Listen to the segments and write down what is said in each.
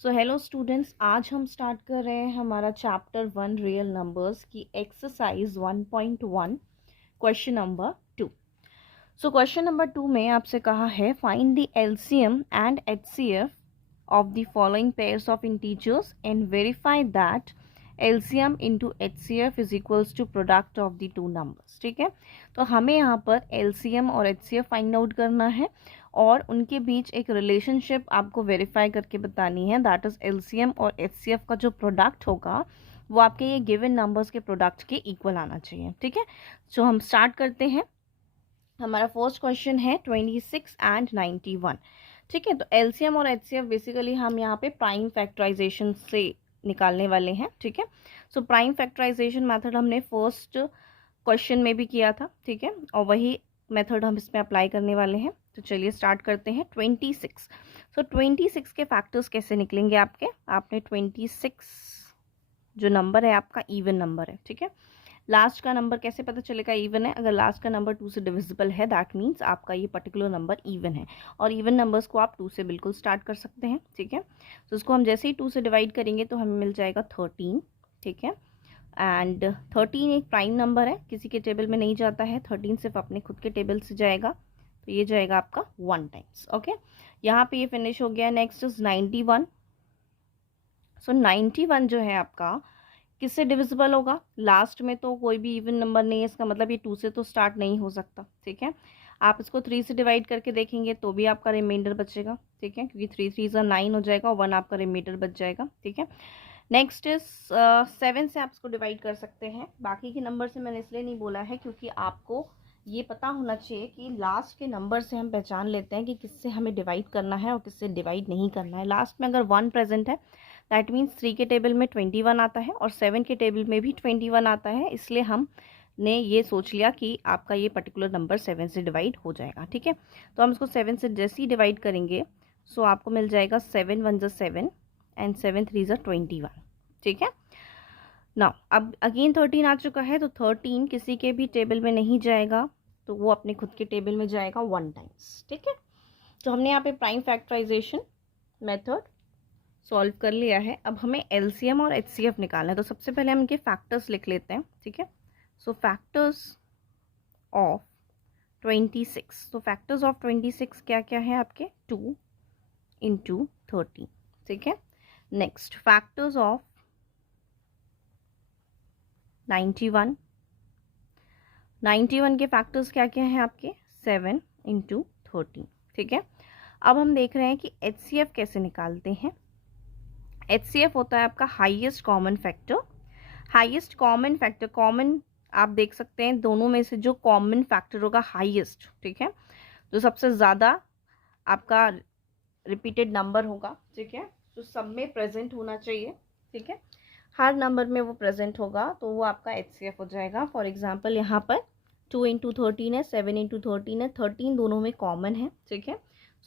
So hello students, आज हम start कर रहे हैं हमारा चैप्टर 1 रियल नंबर्स की exercise 1.1 question number 2। So question number 2 में आपसे कहा है find the LCM and HCF of the following pairs of integers and verify that LCM into HCF is equals to product of the two numbers। ठीक है, तो हमें यहाँ पर LCM और HCF फाइंड आउट करना है और उनके बीच एक रिलेशनशिप आपको वेरीफाई करके बतानी है, दैट इज LCM और HCF का जो प्रोडक्ट होगा वो आपके ये गिवन नंबर्स के प्रोडक्ट के इक्वल आना चाहिए। ठीक है, तो हम स्टार्ट करते हैं। हमारा फर्स्ट क्वेश्चन है 26 एंड 91। ठीक है, तो एलसीएम और एचसीएफ बेसिकली हम यहाँ पे प्राइम फैक्टराइजेशन से निकालने वाले हैं। ठीक है, सो प्राइम फैक्टराइजेशन मेथड हमने फर्स्ट क्वेश्चन में भी किया था। ठीक है, और वही मेथड हम इसमें अप्लाई करने वाले हैं। तो चलिए स्टार्ट करते हैं। 26, सो 26 के फैक्टर्स कैसे निकलेंगे आपके? आपने 26 जो नंबर है आपका इवन नंबर है। ठीक है, लास्ट का नंबर कैसे पता चलेगा इवन है? अगर लास्ट का नंबर 2 से डिविजिबल है दैट मीन्स आपका ये पर्टिकुलर नंबर इवन है। और इवन नंबर्स को आप 2 से बिल्कुल स्टार्ट कर सकते हैं। ठीक है, तो उसको हम जैसे ही 2 से डिवाइड करेंगे तो हमें मिल जाएगा 13। ठीक है, एंड 13 एक प्राइम नंबर है, किसी के टेबल में नहीं जाता है। 13 सिर्फ अपने खुद के टेबल से जाएगा, तो ये जाएगा आपका 1 टाइम्स। ओके, यहाँ पे ये फिनिश हो गया। Next is 91। सो 91 जो है आपका किससे डिविजिबल होगा? लास्ट में तो कोई भी इवन नंबर नहीं है, इसका मतलब ये 2 से तो स्टार्ट नहीं हो सकता। ठीक है, आप इसको 3 से डिवाइड करके देखेंगे तो भी आपका रिमाइंडर बचेगा। ठीक है, क्योंकि 3 3 ज़ा 9 हो जाएगा और 1 आपका रिमाइंडर बच जाएगा। ठीक है, नेक्स्ट इज 7 से आप इसको डिवाइड कर सकते हैं। बाकी के नंबर से मैंने इसलिए नहीं बोला है क्योंकि आपको ये पता होना चाहिए कि लास्ट के नंबर से हम पहचान लेते हैं कि किससे हमें डिवाइड करना है और किससे डिवाइड नहीं करना है। लास्ट में अगर 1 प्रेजेंट है दैट मीन्स 3 के टेबल में 21 आता है और 7 के टेबल में भी 21 आता है, इसलिए हमने ये सोच लिया कि आपका ये पर्टिकुलर नंबर 7 से डिवाइड हो जाएगा। ठीक है, तो हम इसको 7 से जैसे ही डिवाइड करेंगे सो आपको मिल जाएगा 7 1 ज़ा 7 एंड 7 3 ज़ा 21। ठीक है, नाउ अब अगेन 13 आ चुका है, तो 13 किसी के भी टेबल में नहीं जाएगा, तो वो अपने खुद के टेबल में जाएगा 1 टाइम्स। ठीक है, तो हमने यहाँ पे प्राइम फैक्टराइजेशन मेथड सॉल्व कर लिया है। अब हमें एलसीएम और एचसीएफ निकालना है, तो सबसे पहले हम इनके फैक्टर्स लिख लेते हैं। ठीक है, सो फैक्टर्स ऑफ 26, तो फैक्टर्स ऑफ 26 क्या क्या है आपके? 2 इंटू 13। ठीक है, नेक्स्ट फैक्टर्स ऑफ 91, 91 के फैक्टर्स क्या क्या हैं आपके? 7 इंटू 13। ठीक है, अब हम देख रहे हैं कि एचसीएफ कैसे निकालते हैं। HCF होता है आपका highest common factor. Highest common factor, common आप देख सकते हैं दोनों में से जो कॉमन फैक्टर होगा हाईएस्ट। ठीक है, जो सबसे ज़्यादा आपका रिपीटेड नंबर होगा। ठीक है, जो सब में प्रेजेंट होना चाहिए। ठीक है, हर नंबर में वो प्रेजेंट होगा, तो वो आपका HCF हो जाएगा। फॉर एग्जाम्पल यहाँ पर 2 इंटू 13 है, 7 इंटू 13 है, 13 दोनों में कॉमन है। ठीक है,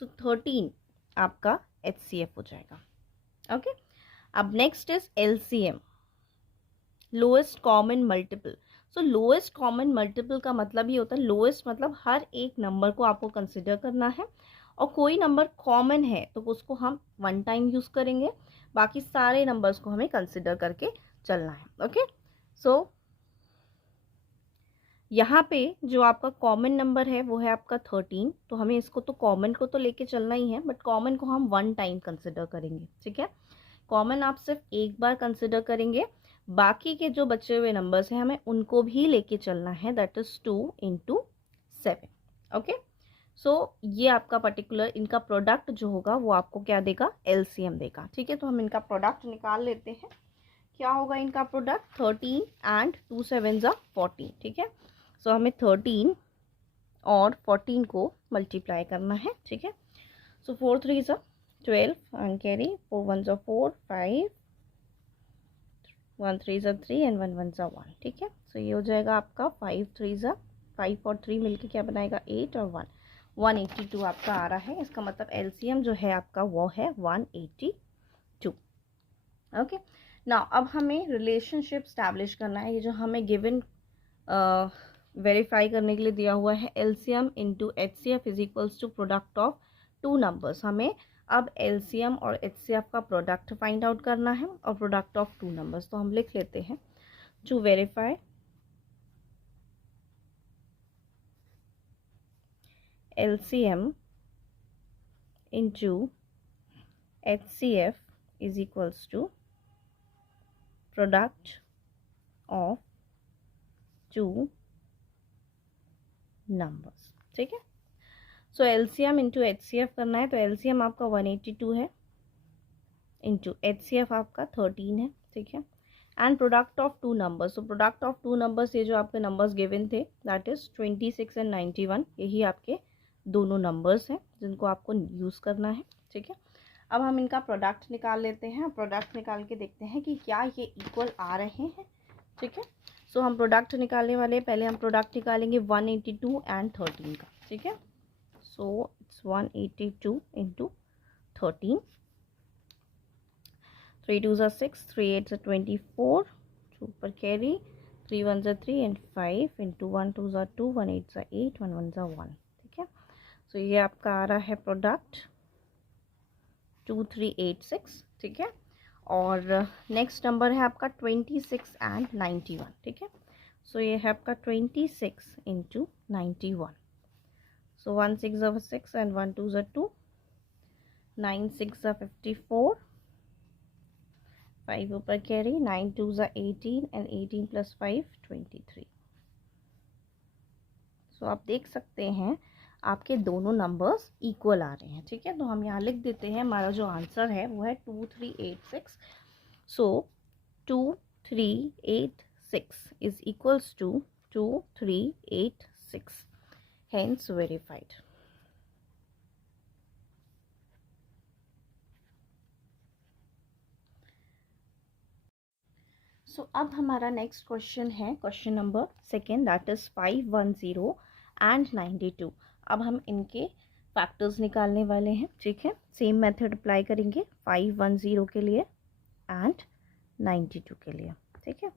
सो 13 आपका HCF हो जाएगा। ओके, अब next is LCM, lowest common multiple. So lowest common multiple का मतलब ये होता है, लोएस्ट मतलब हर एक नंबर को आपको कंसिडर करना है और कोई नंबर कॉमन है तो उसको हम 1 टाइम यूज़ करेंगे, बाकी सारे नंबर्स को हमें कंसिडर करके चलना है। ओके, सो यहाँ पे जो आपका कॉमन नंबर है वो है आपका 13, तो हमें इसको तो कॉमन को तो लेके चलना ही है, बट कॉमन को हम 1 टाइम कंसिडर करेंगे। ठीक है, कॉमन आप सिर्फ एक बार कंसिडर करेंगे, बाकी के जो बचे हुए नंबर्स हैं हमें उनको भी लेके चलना है, दैट इज 2 इंटू 7। ओके, सो ये आपका पर्टिकुलर इनका प्रोडक्ट जो होगा वो आपको क्या देगा? LCM देगा। ठीक है, तो हम इनका प्रोडक्ट निकाल लेते हैं। क्या होगा इनका प्रोडक्ट? 13 एंड 2 7 ज़ा 14। ठीक है, सो हमें 13 और 14 को मल्टीप्लाई करना है। ठीक है, सो 4 3 ज़ा 12 and carry 4 1 ज़ा 4 5 1 3 ज़ा 3 एंड 1 1 ज़ा 1। ठीक है, सो ये हो जाएगा आपका 5 3 ज़ा 5 और 3 मिलके क्या बनाएगा? 8 और 1 182 आपका आ रहा है। इसका मतलब LCM जो है आपका वो है 182। ओके, नाउ अब हमें रिलेशनशिप स्टैब्लिश करना है। ये जो हमें गिवन वेरीफाई करने के लिए दिया हुआ है, LCM into HCF is equals to product of 2 numbers. हमें अब एलसीएम और एचसीएफ का प्रोडक्ट फाइंड आउट करना है और प्रोडक्ट ऑफ टू नंबर्स, तो हम लिख लेते हैं to verify LCM into HCF is equals to product of two numbers. ठीक है, सो LCM इंटू HCF करना है, तो LCM आपका 182 है इंटू HCF आपका 13 है. ठीक है, and product of two numbers, तो प्रोडक्ट ऑफ टू नंबर्स, ये जो आपके नंबर्स गिवन थे दैट इज 26 एंड 91, यही आपके दोनों नंबर्स हैं जिनको आपको यूज़ करना है. ठीक है, अब हम इनका प्रोडक्ट निकाल लेते हैं. प्रोडक्ट निकाल के देखते हैं कि क्या ये इक्वल आ रहे हैं. ठीक है, सो हम प्रोडक्ट निकालने वाले, पहले हम प्रोडक्ट निकालेंगे 182 एंड 13 का. ठीक है, so it's 182 into 13, 3 2s are 6, 3 8s are 24, 2 पर carry, 3 1s are 3 and 5 into 1 2s are 2, 1 8s are 8, 1 1s are 1. ठीक है, सो ये आपका आ रहा है प्रोडक्ट 2386. ठीक है, और नेक्स्ट नंबर है आपका 26 एंड 91. ठीक है, सो ये है आपका 26 into 91. So 1 6 are 6 and 1 2s are 2, 9 6 are 54, 5 ऊपर carry, 9 2s are 18 and 18 plus 5 23. सो आप देख सकते हैं आपके दोनों नंबर्स इक्वल आ रहे हैं. ठीक है, तो हम यहाँ लिख देते हैं हमारा जो आंसर है वो है 2386. So 2386 is equals to 2386, hence verified. So अब हमारा नेक्स्ट क्वेश्चन है question number second, that is 510 and 92. अब हम इनके फैक्टर्स निकालने वाले हैं. ठीक है, सेम मेथड अप्लाई करेंगे 510 के लिए एंड 92 के लिए. ठीक है,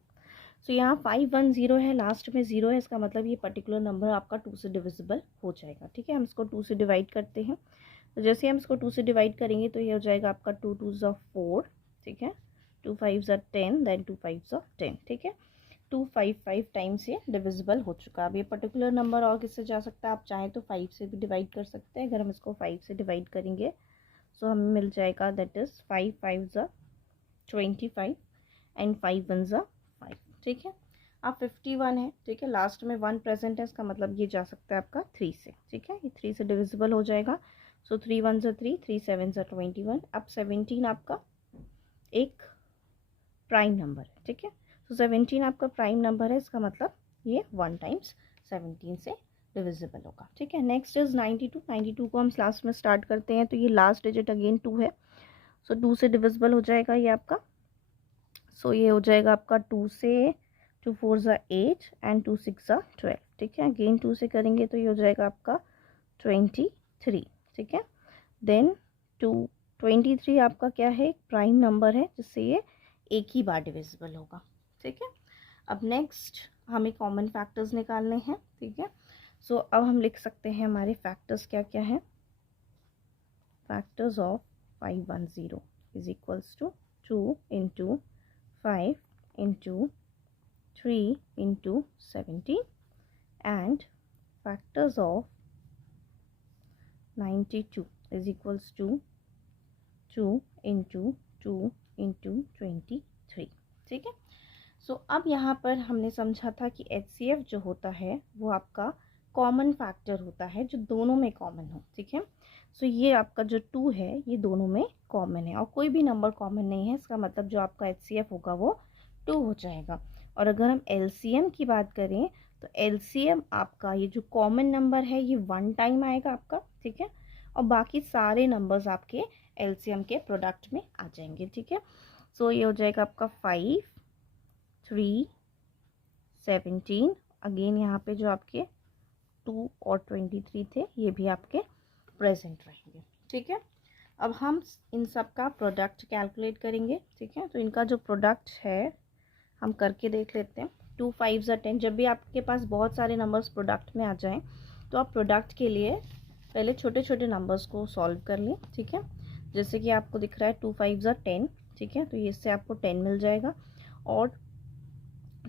सो यहाँ 510 है, लास्ट में 0 है, इसका मतलब ये पर्टिकुलर नंबर आपका 2 से डिविजिबल हो जाएगा. ठीक है, हम इसको 2 से डिवाइड करते हैं, तो जैसे हम इसको 2 से डिवाइड करेंगे तो ये हो जाएगा आपका 2 2s are 4. ठीक है, 2 5s are 10, then 2 5s are 10. ठीक है, 255 टाइम्स ये डिविजिबल हो चुका. अब ये पर्टिकुलर नंबर और किससे जा सकता है, आप चाहें तो 5 से भी डिवाइड कर सकते हैं. अगर हम इसको 5 से डिवाइड करेंगे सो हमें मिल जाएगा that is 5 5s are 25 and 5 1s are 5. ठीक है, अब 51 है. ठीक है, लास्ट में 1 प्रेजेंट है, इसका मतलब ये जा सकता है आपका 3 से. ठीक है, ये 3 से डिविजिबल हो जाएगा. सो 3 1s are 3, 3 7s are 21. अब 17 आपका एक प्राइम नंबर है. ठीक है, तो 17 आपका प्राइम नंबर है, इसका मतलब ये 1 टाइम्स 17 से डिविजिबल होगा. ठीक है, नेक्स्ट इज 92. 92 को हम लास्ट में स्टार्ट करते हैं, तो ये लास्ट डिजिट अगेन 2 है, सो 2 से डिविजिबल हो जाएगा ये आपका. सो ये हो जाएगा आपका 2 से 2 4s are 8 and 2 6s are 12. ठीक है, अगेन 2 से करेंगे तो ये हो जाएगा आपका 23. ठीक है, देन 23 आपका क्या है, एक प्राइम नंबर है जिससे ये एक ही बार डिविजिबल होगा. ठीक है, अब नेक्स्ट हमें कॉमन फैक्टर्स निकालने हैं. ठीक है, सो अब हम लिख सकते हैं हमारे फैक्टर्स क्या क्या हैं. Factors of 510 is equals to 2 into 5 into 3 into 17 and factors of 92 is equals to 2 into 2 into 23. ठीक है, सो अब यहाँ पर हमने समझा था कि HCF जो होता है वो आपका कॉमन फैक्टर होता है जो दोनों में कॉमन हो. ठीक है, सो ये आपका जो 2 है ये दोनों में कॉमन है और कोई भी नंबर कॉमन नहीं है, इसका मतलब जो आपका HCF होगा वो 2 हो जाएगा. और अगर हम LCM की बात करें तो LCM आपका ये जो कॉमन नंबर है ये 1 टाइम आएगा आपका. ठीक है, और बाकी सारे नंबर्स आपके LCM के प्रोडक्ट में आ जाएंगे. ठीक है, सो ये हो जाएगा आपका 5 3 17. अगेन यहाँ पे जो आपके 2 और 23 थे ये भी आपके प्रेजेंट रहेंगे. ठीक है, अब हम इन सब का प्रोडक्ट कैलकुलेट करेंगे. ठीक है, तो इनका जो प्रोडक्ट है हम करके देख लेते हैं. 2 5s are 10. जब भी आपके पास बहुत सारे नंबर्स प्रोडक्ट में आ जाएं तो आप प्रोडक्ट के लिए पहले छोटे छोटे नंबर्स को सॉल्व कर लें. ठीक है, जैसे कि आपको दिख रहा है 2 5 ज़ा 10, ठीक है, तो ये इससे आपको 10 मिल जाएगा, और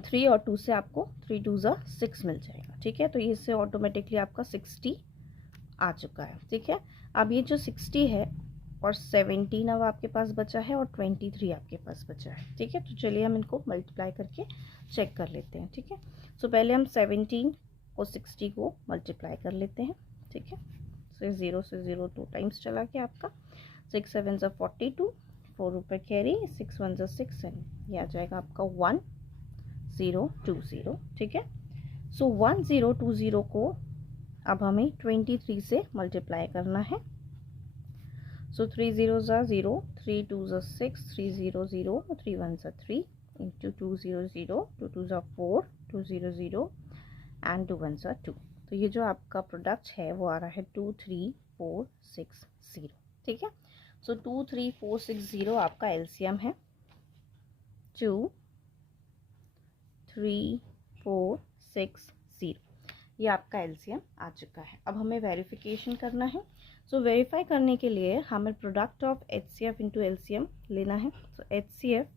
3 और 2 से आपको 3 2 ज़ा 6 मिल जाएगा, ठीक है। तो ये इससे ऑटोमेटिकली आपका 60 आ चुका है, ठीक है। अब ये जो 60 है और 17 अब आपके पास बचा है और 23 आपके पास बचा है, ठीक है। तो चलिए हम इनको मल्टीप्लाई करके चेक कर लेते हैं, ठीक है। सो पहले हम 17 और 60 को मल्टीप्लाई कर लेते हैं, ठीक है। सो 0 से 0 2 टाइम्स चला गया आपका, 6 7 ज़ा 42, 4 रुपये कैरी, 6 1 ज़ा 6 एंड ये आ जाएगा आपका 1020, ठीक है। सो 1020 को अब हमें 23 से मल्टीप्लाई करना है। सो 3 0 ज़ा 0, 3 2 ज़ा 6, 3 0 0, 3 1 ज़ा 3 इंटू 2 0 0, 2 2 ज़ा 4, 2 0 0 एंड 2 1 ज़ा 2। तो ये जो आपका प्रोडक्ट है वो आ रहा है 2 3 4 6 0, ठीक है। सो 2 3 4 6 0 आपका एलसीएम है 2 3 4 6 0, ये आपका एलसीएम आ चुका है। अब हमें वेरिफिकेशन करना है। सो वेरीफाई करने के लिए हमें product of HCF into LCM लेना है। So HCF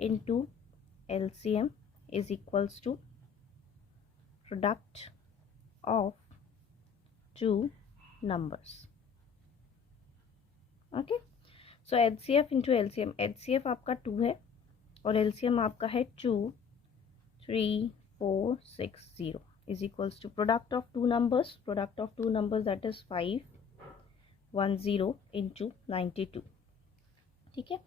into LCM is equals to product of two numbers, okay. So HCF into LCM, HCF आपका 2 है और एलसीएम आपका है 2 3 4 6 0 is equals to product of two numbers that is 510 into 92, ठीक है।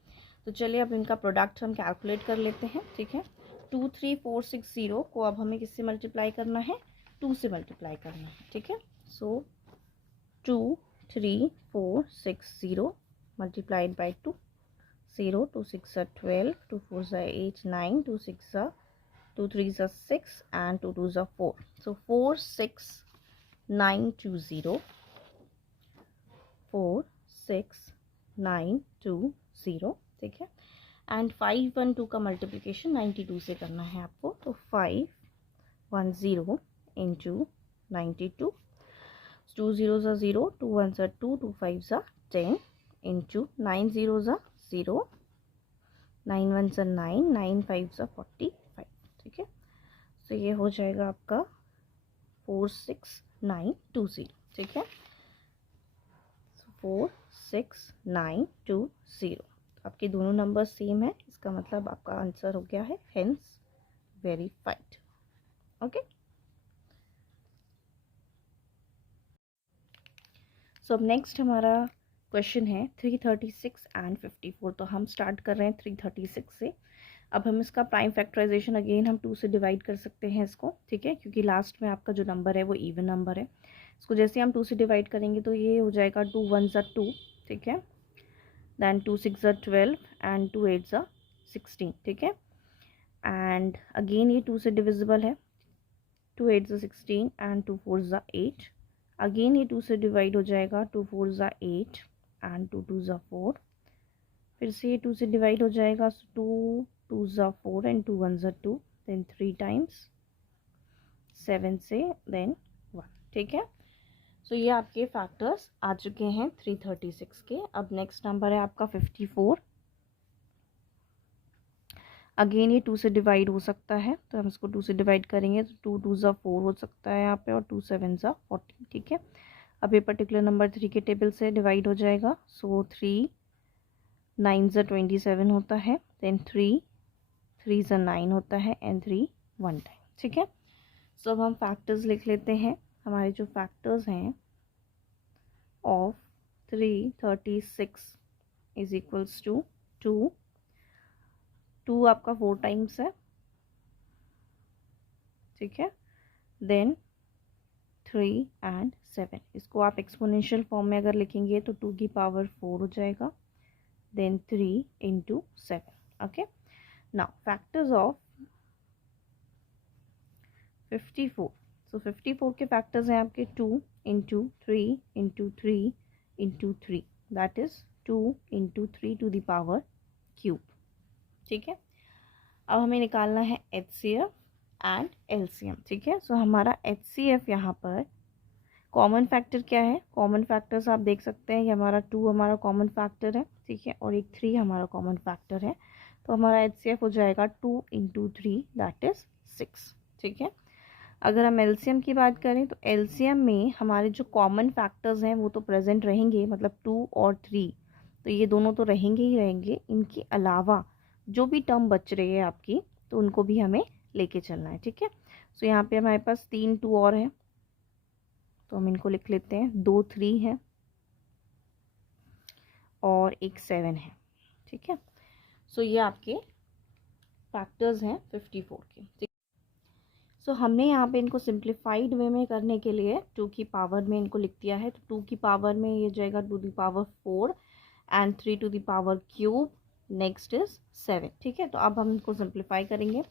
तो चलिए अब इनका प्रोडक्ट हम कैलकुलेट कर लेते हैं, ठीक है। 2 3 4 6 0 को अब हमें किससे मल्टीप्लाई करना है, 2 से मल्टीप्लाई करना है, ठीक है। सो 2 3 4 6 0 मल्टीप्लाइड बाई 2, 0 2 6 12, 2 4 8 9, 2 6 2 3 6 and 2 2 4, so 4 6 9 2 0, 4 6 9 2 0, ठीक है। एंड 5 1 2 का मल्टीप्लिकेशन 92 से करना है आपको, तो 510 इंटू 92, 2 0 0, 2 1 2, 2 5 10 इंटू 9 0 0, 9 1 9, 9 5 45, ठीक है। तो ये हो जाएगा आपका 46920, ठीक है। 46920, आपके दोनों नंबर सेम है, इसका मतलब आपका आंसर हो गया है हेंस वेरीफाइड, ओके। सो अब नेक्स्ट हमारा क्वेश्चन है 336 एंड 54। तो हम स्टार्ट कर रहे हैं 336 से। अब हम इसका प्राइम फैक्टराइजेशन अगेन हम 2 से डिवाइड कर सकते हैं इसको, ठीक है, क्योंकि लास्ट में आपका जो नंबर है वो इवन नंबर है। इसको जैसे हम 2 से डिवाइड करेंगे तो ये हो जाएगा 2 1 2, ठीक है, दैन 2 6 12 एंड 2 8 16, ठीक है। एंड अगेन ये 2 से डिविजिबल है, 2 8 16 एंड 2 4 8। अगेन ये 2 से डिवाइड हो जाएगा, 2 4 8 एंड 2 2 4। फिर से ये 2 से डिवाइड हो जाएगा, 2 2 4 एंड 2 1 2, देन 3 टाइम्स 7 से देन 1, ठीक है। सो ये आपके फैक्टर्स आ चुके हैं 336 के। अब नेक्स्ट नंबर है आपका 54। अगेन ये 2 से डिवाइड हो सकता है, तो हम इसको 2 से डिवाइड करेंगे तो 2 2 4 हो सकता है यहाँ पे, और 2 7 14, ठीक है। अब ये पर्टिकुलर नंबर 3 के टेबल से डिवाइड हो जाएगा, सो 3 9 27 होता है, देन 3 3 9 होता है एंड 3 1 टाइम, ठीक है। सो अब हम फैक्टर्स लिख लेते हैं। हमारे जो फैक्टर्स हैं ऑफ 336 इज इक्वल्स टू 2 आपका 4 टाइम्स है, ठीक है, देन 3 एंड 7। इसको आप एक्सपोनेंशियल फॉर्म में अगर लिखेंगे तो 2 की पावर 4 हो जाएगा, then 3 into 7, okay. Now factors of 54। So 54 के फैक्टर्स हैं आपके 2 into 3 into 3 into 3, that is 2 into 3 to the power cube, ठीक है। अब हमें निकालना है एचसीएफ एंड एलसीएम, ठीक है। सो हमारा एचसीएफ यहाँ पर कॉमन फैक्टर क्या है, कॉमन फैक्टर्स आप देख सकते हैं, ये हमारा 2 हमारा कॉमन फैक्टर है, ठीक है, और एक 3 हमारा कॉमन फैक्टर है। तो हमारा HCF हो जाएगा 2 × 3 दैट इज़ 6, ठीक है। अगर हम LCM की बात करें तो LCM में हमारे जो कॉमन फैक्टर्स हैं वो तो प्रेजेंट रहेंगे, मतलब 2 और 3, तो ये दोनों तो रहेंगे ही रहेंगे। इनके अलावा जो भी टर्म बच रही है आपकी, तो उनको भी हमें लेके चलना है, ठीक है। सो यहाँ पे हमारे पास 3 2 और हैं, तो हम इनको लिख लेते हैं। 2 3 है और एक 7 है, ठीक है। सो ये आपके फैक्टर्स हैं 54 के, ठीक। सो हमने यहाँ पे इनको सिंप्लीफाइड वे में करने के लिए 2 की पावर में इनको लिख दिया है। तो 2 की पावर में ये जाएगा 2 की power 4 and 3 to the power cube, next is 7, ठीक है। तो अब हम इनको सिंप्लीफाई करेंगे।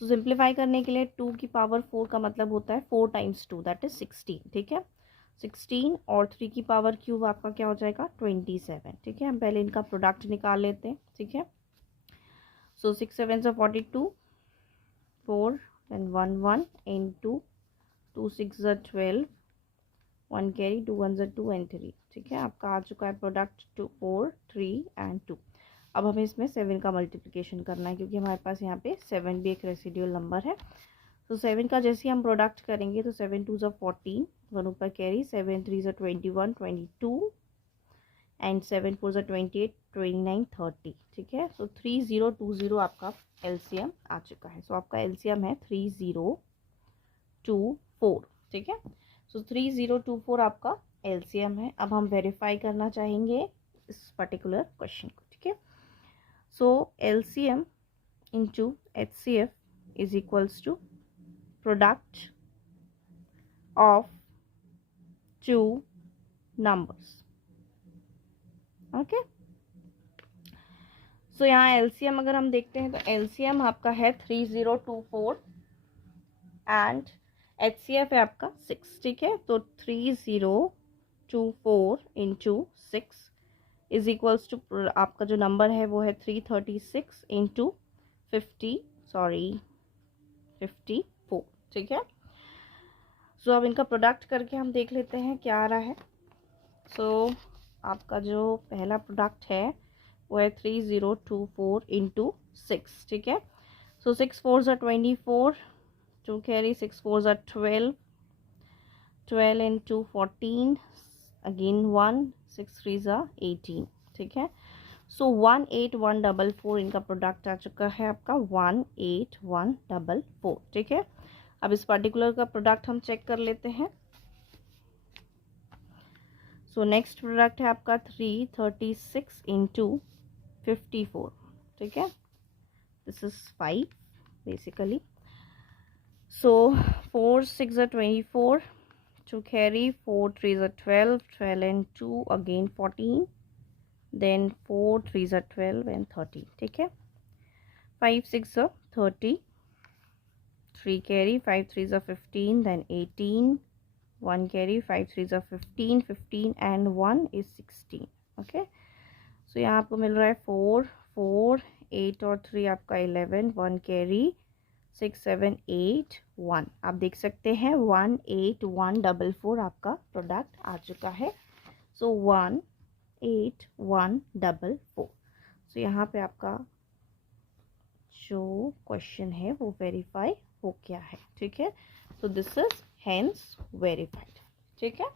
सो सिंप्लीफाई करने के लिए 2 की पावर 4 का मतलब होता है 4 × 2 दैट इज 16, ठीक है। 16 और 3 की पावर क्यूब आपका क्या हो जाएगा 27, ठीक है। हम पहले इनका प्रोडक्ट निकाल लेते हैं, ठीक है। सो 6 7 से 42, 4 then 1 1 into 2 6 are 12, 1 carry, 2 1 are 2 and 3, ठीक है। आपका आ चुका है प्रोडक्ट 2 4 3 and 2। अब हमें इसमें 7 का मल्टीप्लिकेशन करना है, क्योंकि हमारे पास यहाँ पे 7 भी एक रेसिड्यूअल नंबर है। तो 7 का जैसे ही हम प्रोडक्ट करेंगे तो 7 2 are 14, 1 ऊपर कैरी, 7 3 are 21 22 एंड 7 4 are 28 29 30, ठीक है। सो 3020 आपका LCM आ चुका है। सो आपका LCM है 3024, ठीक है। सो 3024 आपका LCM है। अब हम वेरीफाई करना चाहेंगे इस पर्टिकुलर क्वेश्चन को, ठीक है। So LCM into HCF is equals to product of 2 numbers, okay. So यहाँ LCM अगर हम देखते हैं तो LCM आपका है 3024 एंड HCF है आपका 6, ठीक है। तो 3024 इंटू 6 इज इक्वल्स टू आपका जो नंबर है वो है 336 इंटू 54, ठीक है। सो अब इनका प्रोडक्ट करके हम देख लेते हैं क्या आ रहा है। सो आपका जो पहला प्रोडक्ट है वो है 3024 इंटू 6, ठीक है। सो 6 4 are 24, 2 carry, 6 4 are 12, 12 and 2 14, again 1, 6 3 are 18, ठीक है। सो 18144 इनका प्रोडक्ट आ चुका है आपका 18144, ठीक है। अब इस पर्टिकुलर का प्रोडक्ट हम चेक कर लेते हैं। सो नेक्स्ट प्रोडक्ट है आपका 336 इंटू 54, ठीक है। This is 5 basically. So 4 6 are 24, 2 carry, 4 3 are 12, 12 and 2 again 14, then 4 3 are 12 and 13, ठीक है। 5 6 are 30, 3 carry, 5 3 are 15, then 18, 1 carry, 5 3 are 15, 15 and 1 is 16, okay। सो यहाँ आपको मिल रहा है 4 4 8 और 3 आपका 11, 1 कैरी, 6 7 8 1। आप देख सकते हैं 18144 आपका प्रोडक्ट आ चुका है। सो 18144। सो यहाँ पे आपका जो क्वेश्चन है वो वेरीफाई हो गया है, ठीक है। So this is hence verified, ठीक है।